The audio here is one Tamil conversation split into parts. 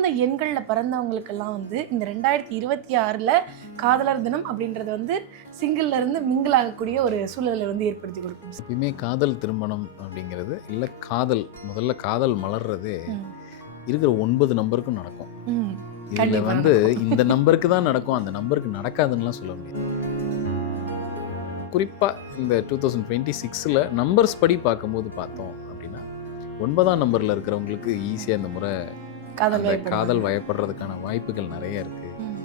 இந்த எண்களில் பிறந்தவங்களுக்கெல்லாம் வந்து இந்த ரெண்டாயிரத்தி இருபத்தி ஆறில் காதலர் தினம் அப்படின்றது வந்து சிங்கிள்ல இருந்து மிங்கிள் ஆகக்கூடிய ஒரு சூழலை வந்து ஏற்படுத்தி கொடுக்கும். எப்பயுமே காதல் திருமணம் அப்படிங்கிறது இல்லை காதல் முதல்ல காதல் மலர்றதே. இருக்கிற ஒன்பது நம்பருக்கும் நடக்கும். இதில் வந்து. இந்த நம்பருக்கு தான் நடக்கும் அந்த நம்பருக்கு நடக்காதுன்னுலாம் சொல்ல முடியாது குறிப்பாக இந்த டூ தௌசண்ட் டுவெண்ட்டி சிக்ஸில் நம்பர்ஸ் படி பார்க்கும்போது பார்த்தோம் அப்படின்னா ஒன்பதாம் நம்பரில் இருக்கிறவங்களுக்கு ஈஸியாக இந்த முறை காதல். காதல் வயப்படுறதுக்கான வாய்ப்புகள் நிறைய இருக்குது ம்.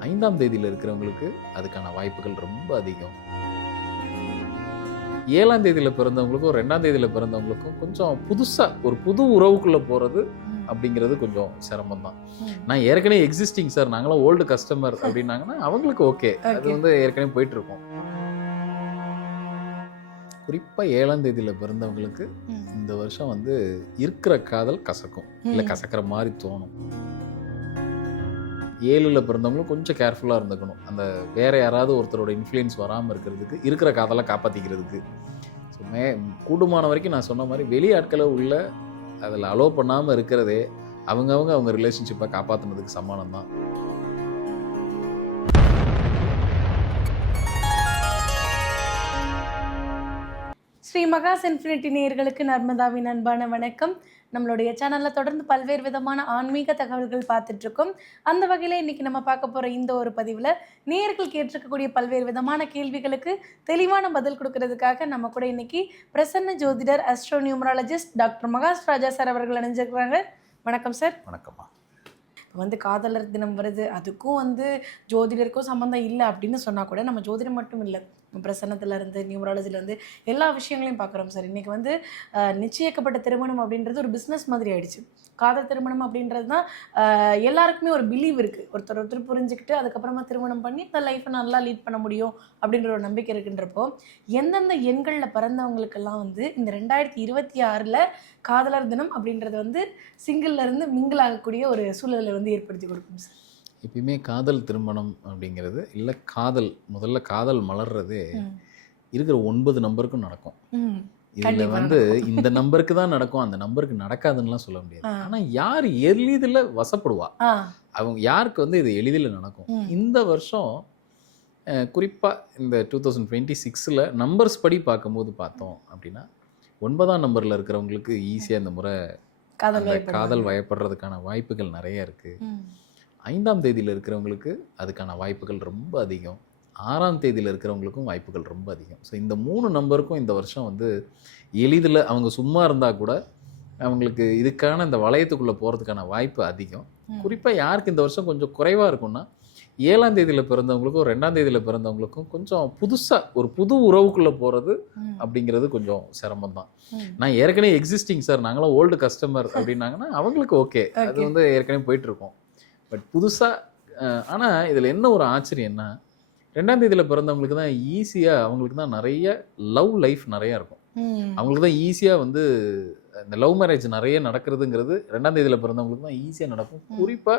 ஐந்தாம் தேதியில் இருக்கிறவங்களுக்கு அதுக்கான வாய்ப்புகள் ரொம்ப அதிகம் ஏழாம் தேதியில் பிறந்தவங்களுக்கும் ரெண்டாம் தேதியில் பிறந்தவங்களுக்கும் கொஞ்சம் புதுசாக ஒரு புது உறவுக்குள்ளே போகிறது. அப்படிங்கிறது கொஞ்சம் சிரமம் தான். நான் ஏற்கனவே எக்ஸிஸ்டிங் சார் நாங்களாம் ஓல்டு கஸ்டமர் அப்படின்னாங்கன்னா அவங்களுக்கு ஓகே அது. வந்து ஏற்கனவே போயிட்டு இருக்கோம் குறிப்பாக ஏழாம் தேதியில் பிறந்தவங்களுக்கு. இந்த வருஷம் வந்து இருக்கிற காதல் கசக்கும். இல்லை. கசக்கிற மாதிரி தோணும். ஏழில் பிறந்தவங்களும் கொஞ்சம் கேர்ஃபுல்லாக இருந்துக்கணும். அந்த வேற யாராவது ஒருத்தரோட இன்ஃப்ளூயன்ஸ் வராமல் இருக்கிறதுக்கு இருக்கிற காதலை காப்பாற்றிக்கிறதுக்கு ஸோ மே கூடுமான வரைக்கும் நான் சொன்ன மாதிரி வெளி ஆட்களை உள்ள அதில் அலோவ் பண்ணாமல் இருக்கிறதே அவங்கவங்க அவங்க ரிலேஷன்ஷிப்பை காப்பாற்றுனதுக்கு சமானம் தான் ஸ்ரீ மகாஸ் இன்ஃபினிட்டி நேயர்களுக்கு நர்மதாவின் அன்பான வணக்கம். நம்மளுடைய சேனலில் தொடர்ந்து பல்வேறு விதமான ஆன்மீக தகவல்கள் பார்த்துட்டு இருக்கோம் அந்த வகையில் இன்னைக்கு நம்ம பார்க்க போகிற இந்த ஒரு பதிவில் நேயர்கள் கேட்டிருக்கக்கூடிய பல்வேறு விதமான கேள்விகளுக்கு தெளிவான பதில் கொடுக்கறதுக்காக நம்ம கூட இன்னைக்கு பிரசன்ன ஜோதிடர் astro numerologist doctor Mahas Raja sir அவர்கள் இணைஞ்சிருக்கிறாங்க. வணக்கம் சார் வணக்கம்மா. வந்து காதலர் தினம் வருது. அதுக்கும் வந்து ஜோதிடருக்கும் சம்மந்தம் இல்லை அப்படின்னு சொன்னால் கூட நம்ம ஜோதிடம் மட்டும் இல்லை. பிரசன்னத்துலேருந்து இருந்து எல்லா விஷயங்களையும் பார்க்குறோம் சார். இன்றைக்கி வந்து நிச்சயிக்கப்பட்ட திருமணம் அப்படின்றது ஒரு பிஸ்னஸ் மாதிரி ஆயிடுச்சு. காதல் திருமணம் அப்படின்றது தான் எல்லாருக்குமே ஒரு பிலீவ் இருக்குது ஒருத்தர் ஒருத்தர் புரிஞ்சுக்கிட்டு அதுக்கப்புறமா திருமணம் பண்ணி அந்த லைஃப்பை நல்லா லீட் பண்ண முடியும் அப்படின்ற ஒரு நம்பிக்கை இருக்குன்றப்போ எந்தெந்த எண்களில் பிறந்தவங்களுக்கெல்லாம் வந்து இந்த ரெண்டாயிரத்தி இருபத்தி ஆறில் காதலர் தினம் அப்படின்றது வந்து சிங்கிள்லேருந்து மிங்கிள் ஆகக்கூடிய ஒரு சூழலை வந்து ஏற்படுத்தி கொடுக்கும் சார். எப்பயுமே காதல் திருமணம் அப்படிங்கிறது இல்லை காதல் முதல்ல காதல் மலர்றதே. இருக்கிற ஒன்பது நம்பருக்கும் நடக்கும். இதில் வந்து இந்த நம்பருக்கு தான் நடக்கும் அந்த நம்பருக்கு நடக்காதுன்னுலாம் சொல்ல முடியாது. ஆனால் யார் எளிதில் வசப்படுவா அவங்க யாருக்கு வந்து இது எளிதில் நடக்கும். இந்த வருஷம் குறிப்பாக இந்த டூ தௌசண்ட் டுவெண்ட்டி சிக்ஸில் நம்பர்ஸ் படி பார்க்கும்போது பார்த்தோம் அப்படின்னா ஒன்பதாம் நம்பரில் இருக்கிறவங்களுக்கு ஈஸியாக இந்த முறை காதல் வயப்படுறதுக்கான வாய்ப்புகள் நிறைய இருக்குது. ஐந்தாம் தேதியில் இருக்கிறவங்களுக்கு அதுக்கான வாய்ப்புகள் ரொம்ப அதிகம் ஆறாம் தேதியில் இருக்கிறவங்களுக்கும் வாய்ப்புகள் ரொம்ப அதிகம் ஸோ இந்த மூணு நம்பருக்கும் இந்த வருஷம் வந்து எளிதில் அவங்க சும்மா இருந்தால் கூட அவங்களுக்கு இதுக்கான இந்த வளையத்துக்குள்ளே போகிறதுக்கான வாய்ப்பு அதிகம். குறிப்பாக யாருக்கு இந்த வருஷம் கொஞ்சம் குறைவாக இருக்கும்னா ஏழாம் தேதியில் பிறந்தவங்களுக்கும் ரெண்டாம் தேதியில் பிறந்தவங்களுக்கும் கொஞ்சம் புதுசாக ஒரு புது உறவுக்குள்ளே போகிறது. அப்படிங்கிறது கொஞ்சம் சிரமம் தான். நான் ஏற்கனவே எக்ஸிஸ்டிங் சார் நாங்களாம் ஓல்டு கஸ்டமர் அப்படின்னாங்கன்னா அவங்களுக்கு ஓகே அது. வந்து ஏற்கனவே போயிட்டு இருக்கோம் பட் புதுசாக ஆனால் இதில் என்ன ஒரு ஆச்சரியம்னா ரெண்டாம் தேதியில் பிறந்தவங்களுக்கு தான் ஈஸியாக அவங்களுக்கு தான் நிறைய லவ் லைஃப் நிறையா இருக்கும். அவங்களுக்கு தான் ஈஸியாக வந்து இந்த லவ் மேரேஜ் நிறைய நடக்கிறதுங்கிறது ரெண்டாம் தேதியில் பிறந்தவங்களுக்கு தான் ஈஸியாக நடக்கும். குறிப்பாக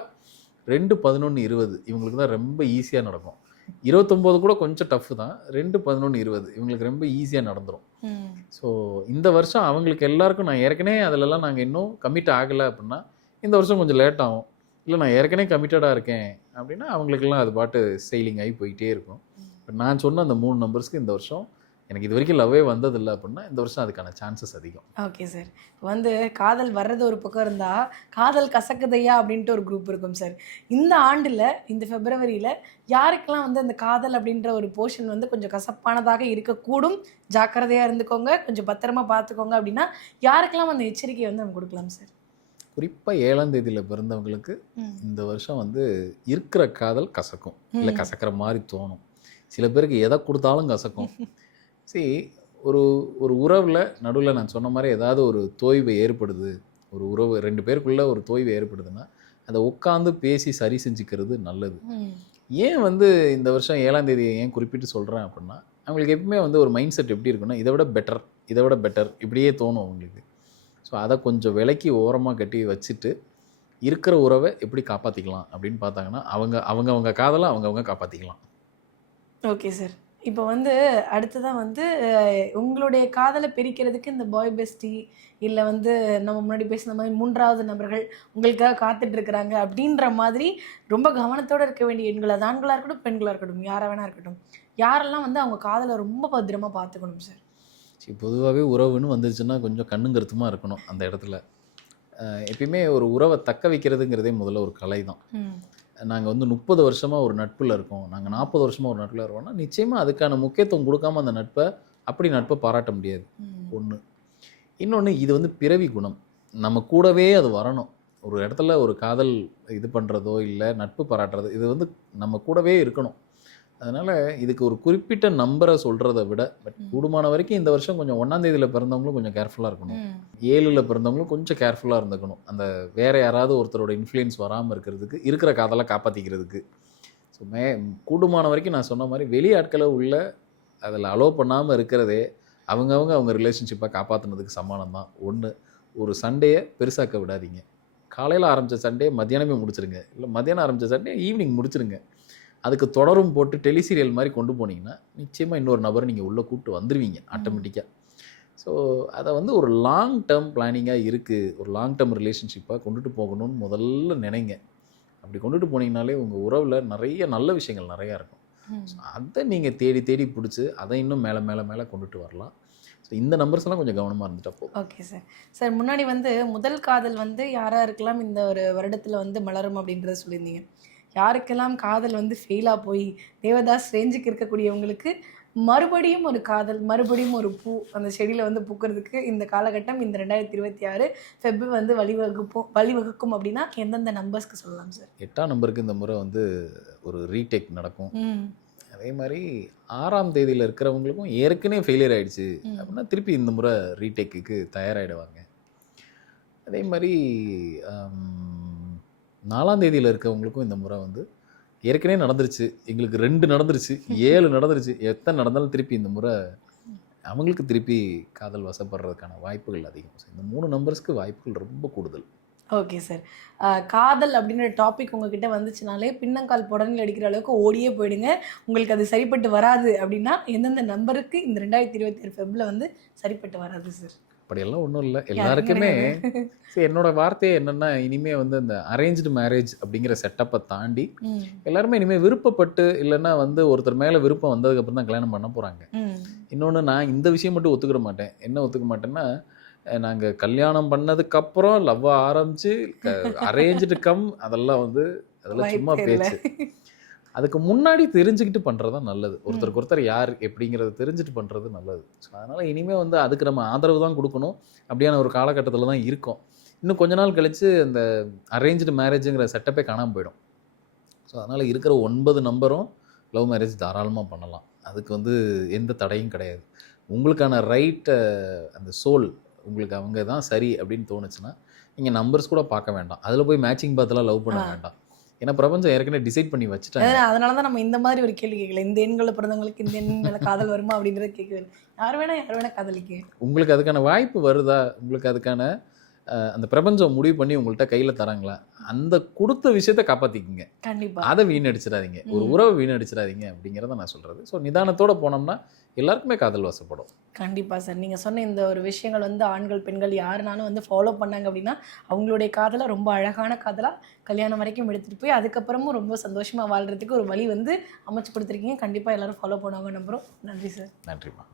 ரெண்டு பதினொன்று இருபது இவங்களுக்கு தான் ரொம்ப ஈஸியாக நடக்கும் இருபத்தொம்போது கூட கொஞ்சம் டஃப் தான் ரெண்டு பதினொன்று இருபது இவங்களுக்கு ரொம்ப ஈஸியாக நடந்துரும் ம். ஸோ இந்த வருஷம் அவங்களுக்கு எல்லாருக்கும் நான் ஏற்கனவே அதிலெல்லாம் நாங்கள் இன்னும் கமிட் ஆகலை அப்படின்னா இந்த வருஷம் கொஞ்சம் லேட் ஆகும் இல்லை நான் ஏற்கனவே கமிட்டடாக இருக்கேன். அப்படின்னா அவங்களுக்கெல்லாம் அது பாட்டு செயலிங் ஆகி போயிட்டே இருக்கும். இப்போ நான் சொன்ன அந்த மூணு நம்பர்ஸ்க்கு இந்த வருஷம் எனக்கு இது வரைக்கும் லவ்வே வந்ததில்லை அப்படின்னா இந்த வருஷம் அதுக்கான சான்சஸ் அதிகம். ஓகே சார் இப்போ வந்து காதல் வர்றது ஒரு பக்கம் இருந்தால் காதல் கசக்குதையா அப்படின்ட்டு ஒரு குரூப் இருக்கும் சார் இந்த ஆண்டில் இந்த ஃபெப்ரவரியில் யாருக்கெல்லாம் வந்து அந்த காதல் அப்படின்ற ஒரு போர்ஷன் வந்து கொஞ்சம் கசப்பானதாக இருக்கக்கூடும்? ஜாக்கிரதையாக இருந்துக்கோங்க. கொஞ்சம் பத்திரமா பார்த்துக்கோங்க அப்படின்னா யாருக்கெல்லாம் அந்த எச்சரிக்கையை வந்து நம்ம கொடுக்கலாம் சார் குறிப்பாக ஏழாம் தேதியில் பிறந்தவங்களுக்கு இந்த வருஷம் வந்து இருக்கிற காதல் கசக்கும். இல்லை. கசக்கிற மாதிரி தோணும். சில பேருக்கு எதை கொடுத்தாலும் கசக்கும். சரி ஒரு ஒரு உறவில் நடுவில் நான் சொன்ன மாதிரி ஏதாவது ஒரு தோய்வு ஏற்படுது. ஒரு உறவு ரெண்டு பேருக்குள்ள ஒரு தோய்வு ஏற்படுதுன்னா அதை உட்காந்து பேசி சரி செஞ்சுக்கிறது நல்லது. ஏன் வந்து இந்த வருஷம் ஏழாம் தேதி ஏன் குறிப்பிட்டு சொல்கிறேன் அப்படின்னா அவங்களுக்கு எப்பவுமே வந்து ஒரு மைண்ட் செட் எப்படி இருக்குன்னா இதை விட பெட்டர் இதை விட பெட்டர் இப்படியே தோணும் அவங்களுக்கு. ஸோ அதை கொஞ்சம் விலைக்கு ஓரமாக கட்டி வச்சுட்டு இருக்கிற உறவை எப்படி காப்பாற்றிக்கலாம் அப்படின்னு பார்த்தாங்கன்னா அவங்க அவங்க அவங்க காதலை அவங்கவுங்க காப்பாற்றிக்கலாம் ஓகே சார் இப்போ வந்து அடுத்ததான் வந்து உங்களுடைய காதலை பிரிக்கிறதுக்கு இந்த பாய் பெஸ்டி இல்லை வந்து நம்ம முன்னாடி பேசின மாதிரி மூன்றாவது நபர்கள் உங்களுக்காக காத்துட்டு இருக்கிறாங்க அப்படின்ற மாதிரி ரொம்ப கவனத்தோடு இருக்க வேண்டிய எண்கள் அது ஆண்களாக இருக்கட்டும் பெண்களாக இருக்கட்டும் யாராக வேணா இருக்கட்டும் யாரெல்லாம் வந்து அவங்க காதலை ரொம்ப பத்திரமா பார்த்துக்கணும் சார் சரி பொதுவாகவே உறவுன்னு வந்துச்சுன்னா கொஞ்சம் கண்ணும் கருத்துமாக இருக்கணும் அந்த இடத்துல. எப்பயுமே ஒரு உறவை தக்க வைக்கிறதுங்கிறதே முதல்ல ஒரு கலை தான் நாங்கள் வந்து முப்பது வருஷமாக ஒரு நட்பில் இருக்கோம். நாங்கள் நாற்பது வருஷமாக ஒரு நட்பில் இருக்கோம்னா நிச்சயமாக அதுக்கான முக்கியத்துவம் கொடுக்காம அந்த நட்பை அப்படி நட்பை பாராட்ட முடியாது. ஒன்று இன்னொன்று இது வந்து பிறவி குணம். நம்ம கூடவே அது வரணும். ஒரு இடத்துல ஒரு காதல் இது பண்ணுறதோ இல்லை நட்பு பாராட்டுறதோ இது வந்து நம்ம கூடவே இருக்கணும். அதனால் இதுக்கு ஒரு குறிப்பிட்ட நம்பரை சொல்கிறத விட பட். கூடுமான வரைக்கும் இந்த வருஷம் கொஞ்சம் ஒன்றாம் தேதியில் பிறந்தவங்களும் கொஞ்சம் கேர்ஃபுல்லாக இருக்கணும். ஏழில் பிறந்தவங்களும் கொஞ்சம் கேர்ஃபுல்லாக இருந்துக்கணும். அந்த வேற யாராவது ஒருத்தரோட இன்ஃப்ளூயன்ஸ் வராமல் இருக்கிறதுக்கு இருக்கிற காதலை காப்பாற்றிக்கிறதுக்கு ஸோ மே கூடுமான வரைக்கும் நான் சொன்ன மாதிரி வெளி ஆட்களை உள்ள அதில் அலோவ் பண்ணாமல் இருக்கிறதே அவங்கவங்க அவங்க ரிலேஷன்ஷிப்பை காப்பாற்றுனதுக்கு சமானம் தான் ஒன்று ஒரு சண்டையை பெருசாக்க விடாதீங்க. காலையில் ஆரம்பித்த சண்டையை மத்தியானமே முடிச்சிருங்க. இல்லை மத்தியானம் ஆரம்பித்த சண்டையை ஈவினிங் முடிச்சிருங்க. அதுக்கு தொடரும் போட்டு டெலி சீரியல் மாதிரி கொண்டு போனீங்கன்னா நிச்சயமாக இன்னொரு நபரை நீங்கள் உள்ளே கூப்பிட்டு வந்துடுவீங்க ஆட்டோமேட்டிக்காக ஸோ அதை வந்து ஒரு லாங் டேர்ம் பிளானிங்காக இருக்குது ஒரு லாங் டேர்ம் ரிலேஷன்ஷிப்பாக கொண்டுட்டு போகணும்னு முதல்ல நினைங்க. அப்படி கொண்டுட்டு போனீங்கனாலே உங்கள் உறவில் நிறைய நல்ல விஷயங்கள் நிறையா இருக்கும். அதை நீங்கள் தேடி தேடி பிடிச்சி அதை இன்னும் மேலே மேலே மேலே கொண்டுட்டு வரலாம். ஸோ இந்த நம்பர்ஸ் எல்லாம் கொஞ்சம் கவனமாக இருந்துட்டா போதும். ஓகே சார் சார் முன்னாடி வந்து முதல் காதல் வந்து யாராக இருக்கலாம் இந்த ஒரு வருடத்தில் வந்து மலரும் அப்படின்றத சொல்லியிருந்தீங்க. யாருக்கெல்லாம் காதல் வந்து ஃபெயிலாக போய் தேவதாஸ் ரேஞ்சுக்கு இருக்கக்கூடியவங்களுக்கு மறுபடியும் ஒரு காதல் மறுபடியும் ஒரு பூ அந்த செடியில் வந்து பூக்கிறதுக்கு இந்த காலகட்டம் இந்த ரெண்டாயிரத்தி இருபத்தி ஆறு ஃபெப் வந்து வழிவகுப்போம் வழிவகுக்கும் அப்படின்னா எந்தெந்த நம்பர்ஸ்க்கு சொல்லலாம் சார் எட்டாம் நம்பருக்கு இந்த முறை வந்து ஒரு ரீடேக் நடக்கும். அதே மாதிரி ஆறாம் தேதியில் இருக்கிறவங்களுக்கும் ஏற்கனவே ஃபெயிலியர் ஆயிடுச்சு. அப்படின்னா திருப்பி இந்த முறை ரீடேக்குக்கு தயாராகிடுவாங்க அதே மாதிரி நாலாம் தேதியில் இருக்கவங்களுக்கும் இந்த முறை வந்து ஏற்கனவே நடந்துருச்சு. எங்களுக்கு ரெண்டு நடந்துருச்சு. ஏழு நடந்துருச்சு. எத்தனை நடந்தாலும் திருப்பி இந்த முறை அவங்களுக்கு திருப்பி காதல் வசப்படுறதுக்கான வாய்ப்புகள் அதிகம். So, இந்த மூணு நம்பர்ஸ்க்கு வாய்ப்புகள் ரொம்ப கூடுதல். ஓகே சார் காதல் அப்படின்ற டாபிக் உங்ககிட்ட வந்துச்சுனாலே பின்னங்கால் புடனில் அடிக்கிற அளவுக்கு ஓடியே போயிடுங்க. உங்களுக்கு அது சரிப்பட்டு வராது அப்படின்னா எந்தெந்த நம்பருக்கு இந்த ரெண்டாயிரத்தி இருபத்தி ஏழு ஃபெப்ல வந்து சரிப்பட்டு வராது சார் அப்படியெல்லாம் ஒன்றும் இல்லை. எல்லாருக்குமே சரி என்னோட வார்த்தையே என்னென்னா இனிமே வந்து இந்த அரேഞ്ച്டு மேரேஜ் அப்படிங்கிற செட்டப்பை தாண்டி எல்லாருமே இனிமேல் விருப்பப்பட்டு இல்லைன்னா வந்து ஒருத்தர் மேலே விருப்பம் வந்ததுக்கப்புறம் தான் கல்யாணம் பண்ண போகிறாங்க இன்னொன்று நான் இந்த விஷயம் மட்டும் ஒத்துக்கிட மாட்டேன். என்ன ஒத்துக்க மாட்டேன்னா நாங்கள் கல்யாணம் பண்ணதுக்கப்புறம் லவ் ஆரம்பித்து அரேஞ்சு கம் அதெல்லாம் வந்து அதெல்லாம் சும்மா. பேச்சு. அதுக்கு முன்னாடி தெரிஞ்சுக்கிட்டு பண்ணுறது தான் நல்லது ஒருத்தருக்கு ஒருத்தர் யார் எப்படிங்கிறத தெரிஞ்சுட்டு பண்ணுறது நல்லது. ஸோ அதனால் இனிமேல் வந்து அதுக்கு நம்ம ஆதரவு தான் கொடுக்கணும். அப்படியான ஒரு காலகட்டத்தில் தான் இருக்கோம். இன்னும் கொஞ்ச நாள் கழித்து அந்த அரேഞ്ച്டு மேரேஜுங்கிற செட்டப்பே காணாமல் போயிடும். ஸோ அதனால் இருக்கிற ஒன்பது நம்பரும் லவ் மேரேஜ் தாராளமாக பண்ணலாம். அதுக்கு வந்து எந்த தடையும் கிடையாது. உங்களுக்கான ரைட்டை அந்த சோல் உங்களுக்கு அவங்க தான் சரி அப்படின்னு தோணுச்சுன்னா நீங்கள் நம்பர்ஸ் கூட பார்க்க வேண்டாம். அதில் போய் மேட்சிங் பார்த்துலாம் லவ் பண்ண. வேண்டாம். ஏன்னா பிரபஞ்சம் ஏற்கனவே டிசைட் பண்ணி வச்சுட்டாங்க. அதனால தான் நம்ம இந்த மாதிரி ஒரு கேள்வி கேட்கல. இந்த எண்களில் பிறந்தவங்களுக்கு இந்த எண் மேலே காதல் வருமா அப்படின்றத கேட்க யார் வேணா யார் வேணா காதலிக்க உங்களுக்கு அதுக்கான வாய்ப்பு வருதா? உங்களுக்கு அதுக்கான அந்த பிரபஞ்சம் முடிவு பண்ணி உங்கள்கிட்ட கையில் தராங்களா? அந்த கொடுத்த விஷயத்த காப்பாற்றிக்குங்க கண்டிப்பா. அதை வீணடிச்சிடாதீங்க. ஒரு. உறவை வீணடிச்சிடாதீங்க அப்படிங்கிறத நான் சொல்கிறது ஸோ நிதானத்தோட போனோம்னா எல்லாருக்குமே காதல் வசப்படும். கண்டிப்பா சார். நீங்க சொன்ன இந்த ஒரு விஷயங்கள் வந்து ஆண்கள் பெண்கள் யாருனாலும் வந்து ஃபாலோ பண்ணாங்க அப்படின்னா அவங்களுடைய காதலை ரொம்ப அழகான காதலா கல்யாணம் வரைக்கும் எடுத்துட்டு போய் அதுக்கப்புறமும் ரொம்ப சந்தோஷமா வாழ்றதுக்கு ஒரு வழி வந்து அமைச்சு கொடுத்துருக்கீங்க. கண்டிப்பா எல்லாரும் ஃபாலோ பண்ணுவாங்க நம்புறோம். நன்றி சார். நன்றிம்மா.